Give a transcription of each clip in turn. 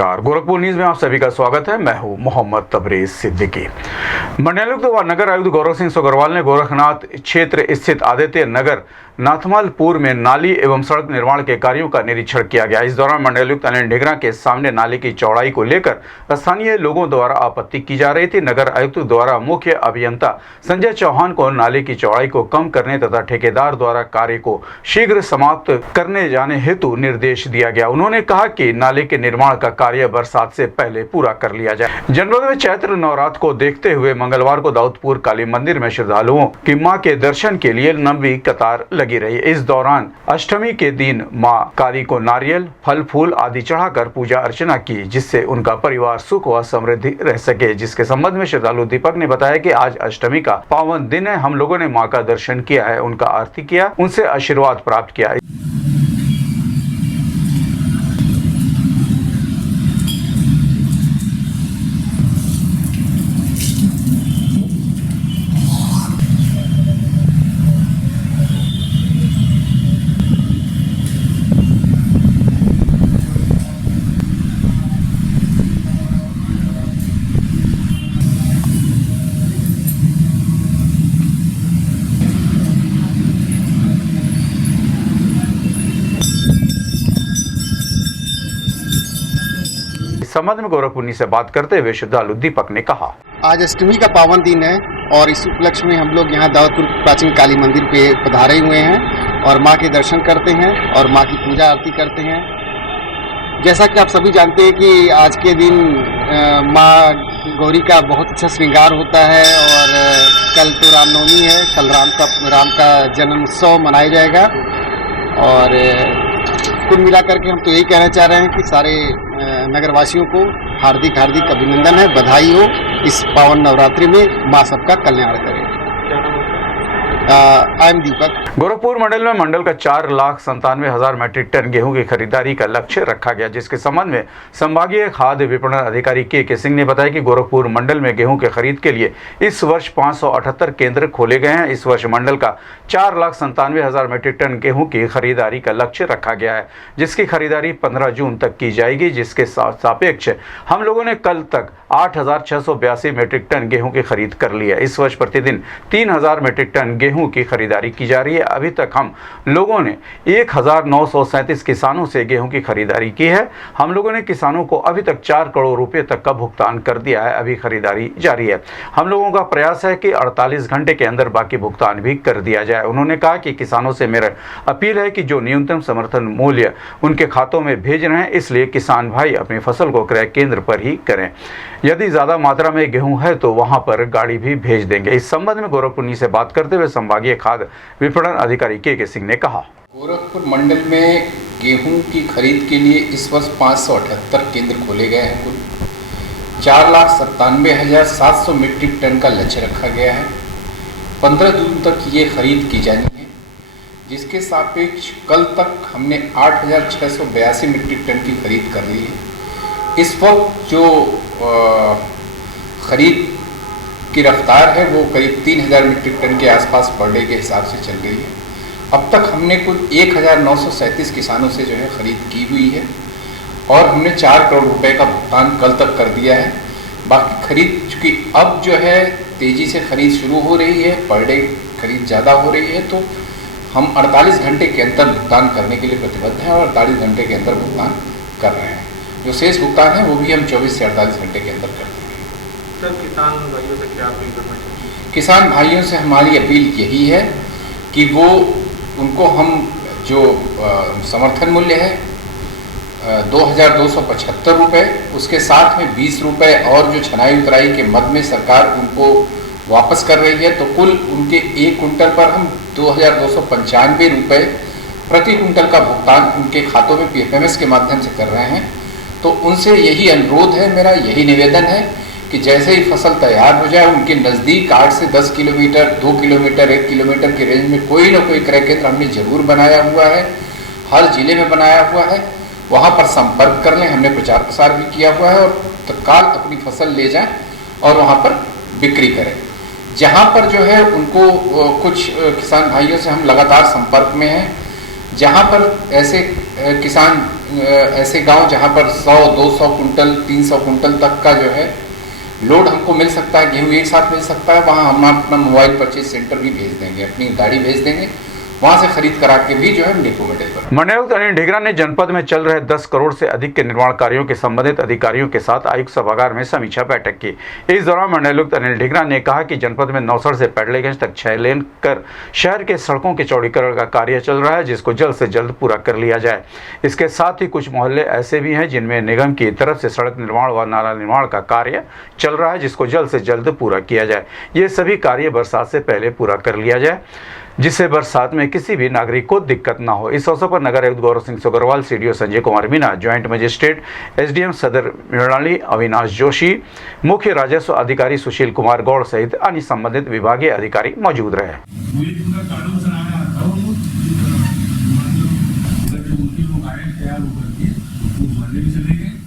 नमस्कार, गोरखपुर न्यूज में आप सभी का स्वागत है। मैं हूं मोहम्मद तबरेज सिद्दीकी। मंडलायुक्त व नगर आयुक्त गौरव सिंह सोगरवाल ने गोरखनाथ क्षेत्र स्थित आदित्य नगर नाथमलपुर में नाली एवं सड़क निर्माण के कार्यों का निरीक्षण किया गया। इस दौरान मंडलायुक्त अनिल ढेगरा के सामने नाले की चौड़ाई को लेकर स्थानीय लोगों द्वारा आपत्ति की जा रही थी। नगर आयुक्त द्वारा मुख्य अभियंता संजय चौहान को नाले की चौड़ाई को कम करने तथा ठेकेदार द्वारा कार्य को शीघ्र समाप्त करने जाने हेतु निर्देश दिया गया। उन्होंने कहा कि नाले के निर्माण का कार्य बरसात से पहले पूरा कर लिया जाए। जनपद में चैत्र नवरात्र को देखते हुए मंगलवार को दाऊदपुर काली मंदिर में श्रद्धालुओं की मां के दर्शन के लिए लंबी कतार लगी रही। इस दौरान अष्टमी के दिन मां काली को नारियल, फल फूल आदि चढ़ाकर पूजा अर्चना की, जिससे उनका परिवार सुख व समृद्धि रह सके। जिसके संबंध में श्रद्धालु दीपक ने बताया कि आज अष्टमी का पावन दिन है। हम लोगों ने मां का दर्शन किया है, उनका आरती किया, उनसे आशीर्वाद प्राप्त किया। इस संबंध में गोरखपुर से बात करते हुए श्रद्धालु दीपक ने कहा, आज अष्टमी का पावन दिन है और इस उपलक्ष्य में हम लोग यहाँ दाऊदपुर प्राचीन काली मंदिर पे पधारे हुए हैं और माँ के दर्शन करते हैं और माँ की पूजा आरती करते हैं। जैसा कि आप सभी जानते हैं कि आज के दिन माँ गौरी का बहुत अच्छा श्रृंगार होता है और कल तो रामनवमी है, कल राम का जन्म उत्सव मनाया जाएगा। और कुल मिलाकर के हम तो यही कहना चाह रहे हैं कि सारे नगरवासियों को हार्दिक अभिनंदन है, बधाई हो। इस पावन नवरात्रि में माँ सबका कल्याण करे। आई एम दीपक। गोरखपुर मंडल में मंडल का 4,97,000 मीट्रिक टन गेहूं की खरीदारी का लक्ष्य रखा गया, जिसके संबंध में संभागीय खाद्य विपणन अधिकारी के सिंह ने बताया कि गोरखपुर मंडल में गेहूं के खरीद के लिए इस वर्ष 578 केंद्र खोले गए हैं। इस वर्ष मंडल का 4,97,000 मीट्रिक टन गेहूं की खरीदारी का लक्ष्य रखा गया है, जिसकी खरीदारी 15 जून तक की जाएगी। जिसके सापेक्ष हम लोगों ने कल तक 8,682 मीट्रिक टन गेहूं की खरीद कर ली है। इस वर्ष प्रतिदिन 3,000 मीट्रिक टन गेहूं की खरीदारी की जा रही है। अभी तक हम लोगों ने 1,937 किसानों से गेहूं की खरीदारी की है। हम लोगों ने किसानों को अभी तक 4 करोड़ रुपए तक का भुगतान कर दिया है। अभी खरीदारी जारी है। हम लोगों का प्रयास है कि 48 घंटे के अंदर बाकी भुगतान भी कर दिया जाए। उन्होंने कहा कि किसानों से मेरा अपील है कि जो न्यूनतम समर्थन मूल्य उनके खातों में भेज रहे हैं, इसलिए किसान भाई अपनी फसल को क्रय केंद्र पर ही करें। यदि ज्यादा मात्रा में गेहूं है तो वहां पर गाड़ी भी भेज देंगे। इस संबंध में गोरखपुर से बात करते हुए संभागीय खाद्य विपणन अधिकारी के सिंह ने कहा, गोरखपुर मंडल में गेहूं की खरीद के लिए इस वर्ष 578 केंद्र खोले गए हैं। कुल 4,97,700 मीट्रिक टन का लक्ष्य रखा गया है। 15 जून तक ये खरीद की जानी है, जिसके सापेक्ष कल तक हमने 8,682 मीट्रिक टन की खरीद कर ली है। इस वक्त जो खरीद की रफ्तार है वो करीब 3,000 मीट्रिक टन के आसपास पर डे के हिसाब से चल रही है। अब तक हमने कुल 1,937 किसानों से जो है खरीद की हुई है और हमने 4 करोड़ रुपए का भुगतान कल तक कर दिया है। बाकी खरीद चूँकि अब जो है तेज़ी से खरीद शुरू हो रही है, पर डे खरीद ज़्यादा हो रही है, तो हम 48 घंटे के अंदर भुगतान करने के लिए प्रतिबद्ध हैं और 48 घंटे के अंदर भुगतान कर रहे हैं। जो शेष भुगतान है वो भी हम 24 से 48 घंटे के अंदर कर देंगे। सर, किसान भाइयों से क्या अपील करना चाहिए? किसान भाइयों से हमारी अपील यही है कि वो उनको हम जो समर्थन मूल्य है 2,275 रुपये, उसके साथ में 20 रुपये और जो छनाई उतराई के मद में सरकार उनको वापस कर रही है, तो कुल उनके 1 कुंटल पर हम 2,295 रुपये प्रति कुंटल का भुगतान उनके खातों में PFMS के माध्यम से कर रहे हैं। तो उनसे यही अनुरोध है, मेरा यही निवेदन है कि जैसे ही फसल तैयार हो जाए उनके नज़दीक 8 से 10 किलोमीटर, 2 किलोमीटर, 1 किलोमीटर की रेंज में कोई ना कोई क्रय केंद्र हमने जरूर बनाया हुआ है, हर जिले में बनाया हुआ है, वहाँ पर संपर्क कर लें। हमने प्रचार प्रसार भी किया हुआ है और तत्काल अपनी फसल ले जाएं और वहाँ पर बिक्री करें। जहाँ पर जो है उनको कुछ किसान भाइयों से हम लगातार संपर्क में हैं, जहाँ पर ऐसे किसान ऐसे गांव जहां पर 100-200 कुंटल 300 कुंटल तक का जो है लोड हमको मिल सकता है, गेहूँ एक साथ मिल सकता है, वहाँ हम अपना मोबाइल परचेज सेंटर भी भेज देंगे, अपनी गाड़ी भेज देंगे, वहाँ से खरीद करा के भी जो है डिपो में डिलीवर। मंडलायुक्त अनिल ढीगरा ने जनपद में चल रहे 10 करोड़ से अधिक के निर्माण कार्यों के संबंधित अधिकारियों के साथ आयुक्त सभागार में समीक्षा बैठक की। इस दौरान मंडलायुक्त अनिल ढीगरा ने कहा कि जनपद में नौसड़ से पैडलेगंज तक 6 लेन कर शहर के सड़कों के चौड़ीकरण का कार्य चल रहा है, जिसको जल्द से जल्द पूरा कर लिया जाए। इसके साथ ही कुछ मोहल्ले ऐसे भी हैं जिनमें निगम की तरफ से सड़क निर्माण व नाला निर्माण का कार्य चल रहा है, जिसको जल्द से जल्द पूरा किया जाए। ये सभी कार्य बरसात से पहले पूरा कर लिया जाए, जिससे बरसात में किसी भी नागरिक को दिक्कत ना हो। इस अवसर पर नगर आयुक्त Gaurav Singh Sogarwal, CDO Sanjay Kumar Meena, joint magistrate SDM सदर मृणाली अविनाश जोशी, मुख्य राजस्व अधिकारी सुशील कुमार गौड़ सहित अन्य संबंधित विभागीय अधिकारी मौजूद रहे।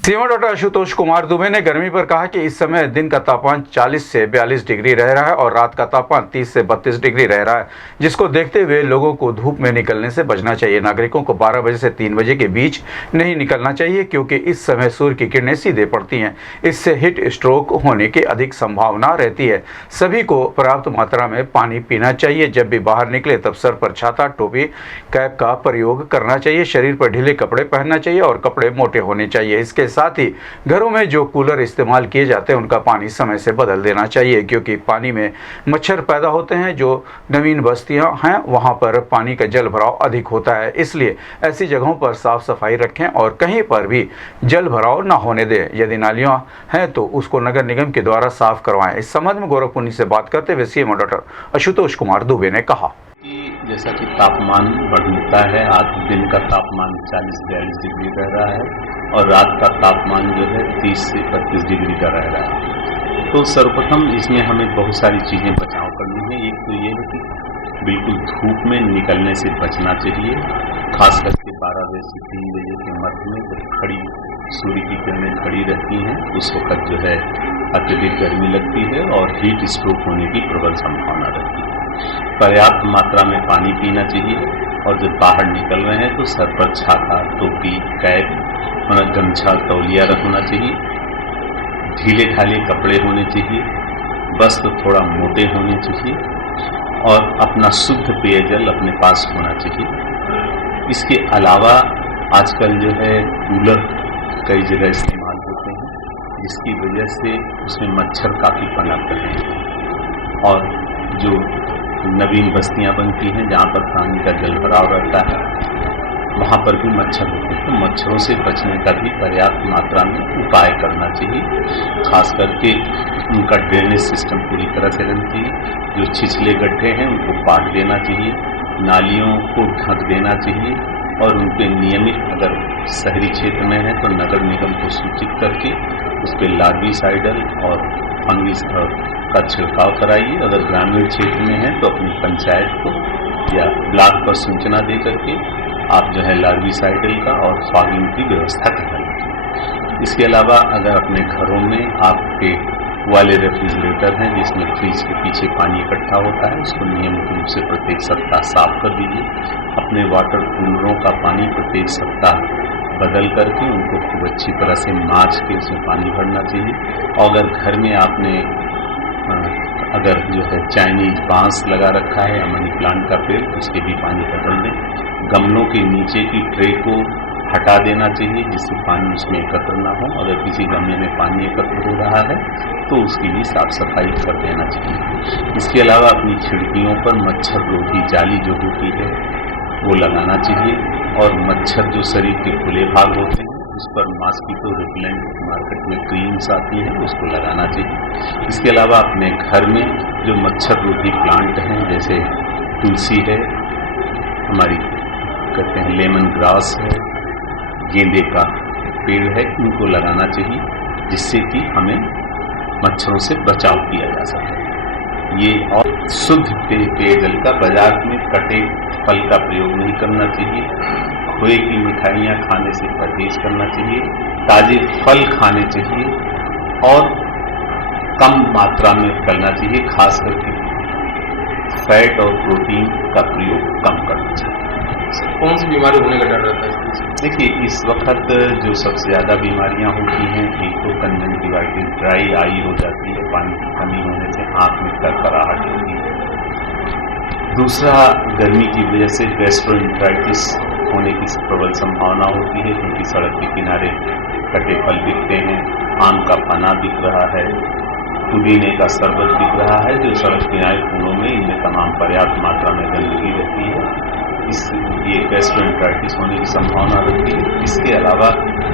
सीएम डॉक्टर आशुतोष कुमार दुबे ने गर्मी पर कहा कि इस समय दिन का तापमान 40 से 42 डिग्री रह रहा है और रात का तापमान 30 से 32 डिग्री रह रहा है, जिसको देखते हुए लोगों को धूप में निकलने से बचना चाहिए। नागरिकों को 12 बजे से 3 बजे के बीच नहीं निकलना चाहिए, क्योंकि इस समय सूर्य की किरणें सीधे पड़ती हैं। इससे हीट स्ट्रोक होने की अधिक संभावना रहती है। सभी को पर्याप्त मात्रा में पानी पीना चाहिए। जब भी बाहर निकले तब सर पर छाता, टोपी, कैप का प्रयोग करना चाहिए। शरीर पर ढीले कपड़े पहनना चाहिए और कपड़े मोटे होने चाहिए। इसके साथ ही घरों में जो कूलर इस्तेमाल किए जाते हैं उनका पानी समय से बदल देना चाहिए, क्योंकि पानी में मच्छर पैदा होते हैं। जो नवीन बस्तियां हैं वहां पर पानी का जल भराव अधिक होता है, इसलिए ऐसी जगहों पर साफ सफाई रखें और कहीं पर भी जल भराव न होने दें। यदि नालियां हैं तो उसको नगर निगम के द्वारा साफ करवाएं। इस संबंध में गोरखपुर से बात करते हुए सीएम डॉक्टर आशुतोष कुमार दुबे ने कहा कि जैसा कि तापमान बढ़ता है, आज दिन का तापमान 40-42 डिग्री रह रहा है और रात का तापमान जो है 30 से 32 डिग्री का रह रहा है। तो सर्वप्रथम इसमें हमें बहुत सारी चीज़ें बचाव करनी है। एक तो ये है कि बिल्कुल धूप में निकलने से बचना चाहिए, खास करके 12 बजे से 3 बजे के मध्य में जब खड़ी सूर्य की किरणें खड़ी रहती हैं उस वक्त जो है अत्यधिक गर्मी लगती है और हीट स्ट्रोक होने की प्रबल संभावना रहती है। पर्याप्त मात्रा में पानी पीना चाहिए और जब बाहर निकल रहे हैं तो सर पर छाता, टोपी, कैप, गमछा, तौलिया रखना चाहिए। ढीले ढाले कपड़े होने चाहिए, वस्त्र थोड़ा मोटे होने चाहिए और अपना शुद्ध पेयजल अपने पास होना चाहिए। इसके अलावा आजकल जो है कूलर कई जगह इस्तेमाल होते हैं, जिसकी वजह से उसमें मच्छर काफ़ी पनप रहे हैं और जो नवीन बस्तियां बनती हैं जहाँ पर पानी का जल भराव रहता है वहाँ पर भी मच्छर होते हैं। तो मच्छरों से बचने का भी पर्याप्त मात्रा में उपाय करना चाहिए। खास करके उनका ड्रेनेज सिस्टम पूरी तरह से रहना चाहिए। जो छिछले गड्ढे हैं उनको पाट देना चाहिए, नालियों को ढक देना चाहिए और उनके नियमित, अगर शहरी क्षेत्र में है तो नगर निगम को सूचित करके उस पर लार्विसाइडल और फंगिस का छिड़काव कराइए। अगर ग्रामीण क्षेत्र में है तो अपनी पंचायत को या ब्लॉक पर सूचना दे करके आप जो है लार्विसाइडल का और फॉगिंग की व्यवस्था कराइए। इसके अलावा अगर अपने घरों में आपके वाले रेफ्रिजरेटर हैं जिसमें फ्रिज के पीछे पानी इकट्ठा होता है, उसको नियमित रूप से प्रत्येक सप्ताह साफ कर दीजिए। अपने वाटर कूलरों का पानी प्रत्येक सप्ताह बदल करके उनको खूब अच्छी तरह से माँज के उसमें पानी भरना चाहिए। और अगर घर में आपने अगर जो है चाइनीज बांस लगा रखा है या मनी प्लांट का पेड़, उसके भी पानी बदल दें। गमलों के नीचे की ट्रे को हटा देना चाहिए जिससे पानी उसमें एकत्र ना हो। अगर किसी गमले में पानी एकत्र हो रहा है तो उसकी भी साफ सफाई कर देना चाहिए। इसके अलावा अपनी खिड़कियों पर मच्छर रोधी जाली जो होती है वो लगाना चाहिए और मच्छर जो शरीर के खुले भाग होते हैं उस पर मॉस्किटो रिपेलेंट मार्केट में क्रीम्स आती हैं उसको लगाना चाहिए। इसके अलावा अपने घर में जो मच्छर रोधी प्लांट हैं जैसे तुलसी है, हमारी कहते हैं लेमन ग्रास है, गेंदे का पेड़ है, इनको लगाना चाहिए जिससे कि हमें मच्छरों से बचाव किया जा सके। ये और शुद्ध पेयजल का बाजार में कटे फल का प्रयोग नहीं करना चाहिए। खोए की मिठाइयाँ खाने से परहेज करना चाहिए। ताजे फल खाने चाहिए और कम मात्रा में करना चाहिए। खास करके फैट और प्रोटीन का प्रयोग कम करना चाहिए। कौन सी बीमारी होने का डर रहता है? देखिए, इस वक्त जो सबसे ज़्यादा बीमारियां होती हैं, एक तो कंजंक्टिवाइटिस, ड्राई आई हो जाती है, पानी की कमी होने से आँख में करकराहट होती है। दूसरा, गर्मी की वजह से गैस्ट्रोएंटेराइटिस होने की प्रबल संभावना होती है, क्योंकि सड़क के किनारे कटे फल बिकते हैं, आम का पना बिक रहा है, पुदीने का शरबत बिक रहा है, जो सड़क किनारे कूड़ों में इनमें तमाम पर्याप्त मात्रा में गंदगी रहती है। ये गैस्ट्रोएंटेराइटिस होने की संभावना रहती है। इसके अलावा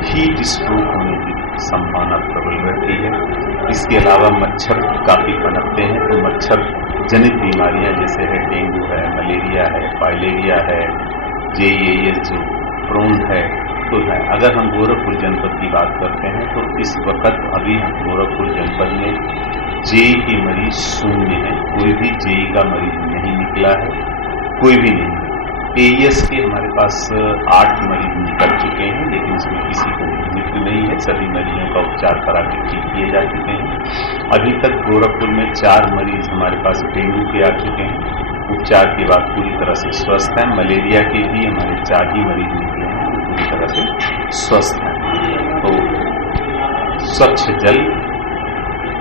हीट स्ट्रोक होने की संभावना प्रबल रहती है। इसके अलावा मच्छर काफ़ी पनपते हैं, तो मच्छर जनित बीमारियां जैसे है डेंगू है, मलेरिया है, फाइलेरिया है, JEAS जो प्रोन है, तो है। अगर हम गोरखपुर जनपद की बात करते हैं तो इस वक्त अभी गोरखपुर जनपद में JE के मरीज शून्य हैं, कोई भी JE का मरीज नहीं निकला है, कोई भी नहीं। AES के हमारे पास 8 मरीज निकल चुके हैं, लेकिन इसमें किसी को मृत्यु नहीं है, सभी मरीजों का उपचार करा के ठीक किए जा चुके हैं। अभी तक गोरखपुर में 4 मरीज हमारे पास डेंगू के आ चुके हैं, उपचार के बाद पूरी तरह से स्वस्थ हैं। मलेरिया के भी हमारे 4 ही मरीज निकले हैं, तो पूरी तरह से स्वस्थ हैं। तो स्वच्छ जल,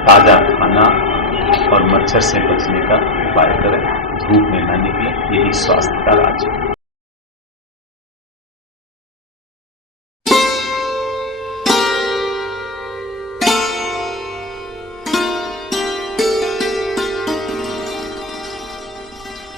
ताज़ा खाना और मच्छर से बचने का उपाय करें, धूप में न निकले, यही स्वास्थ्य का राज है।